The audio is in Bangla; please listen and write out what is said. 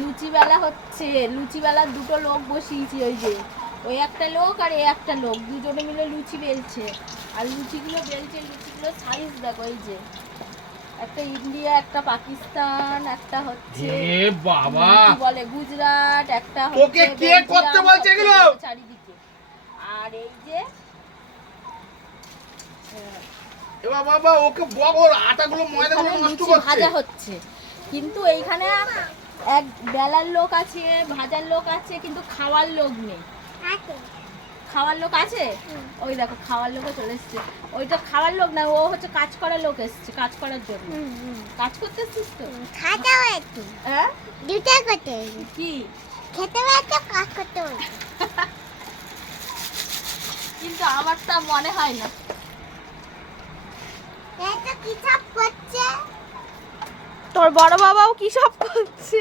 লুচি বেলা হচ্ছে, লুচি বেলার দুটো লোক বসিয়েছি, ওই যে ওই একটা লোক আর এই একটা লোক দুজনে মিলে লুচি বেলছে। আর লুচিগুলো বেলছে, লুচিগুলো সাইজ দেখো, এই যে একটা ইন্ডিয়া, একটা পাকিস্তান, একটা হচ্ছে বাবা বলে গুজরাট, একটা হচ্ছে কে করতে বলছে এগুলো চারিদিকে। আর এই যে এবার বাবা ওকে বগল আটাগুলো ময়দাগুলো নষ্ট করছে, ভাজা হচ্ছে। কিন্তু এইখানে এক বেলার লোক আছে, ভাজার লোক আছে, কিন্তু খাওয়ার লোক নেই। খাওয়ার লোক আছে, ওই দেখো খাওয়ার লোকও চলে এসছে। ওইটা খাওয়ার লোক না, ও হচ্ছে কাজ করার লোক এসছে, কাজ করার জন্য। কাজ করতে এসছিস তো? খাটাও একটু, হ্যাঁ দুটা করতে কি খেতে হবে, কাজ করতে হবে। কিন্তু আমারটা মনে হয় না। এটা কি সব করছে? তোর বড় বাবাও কি সব করছে?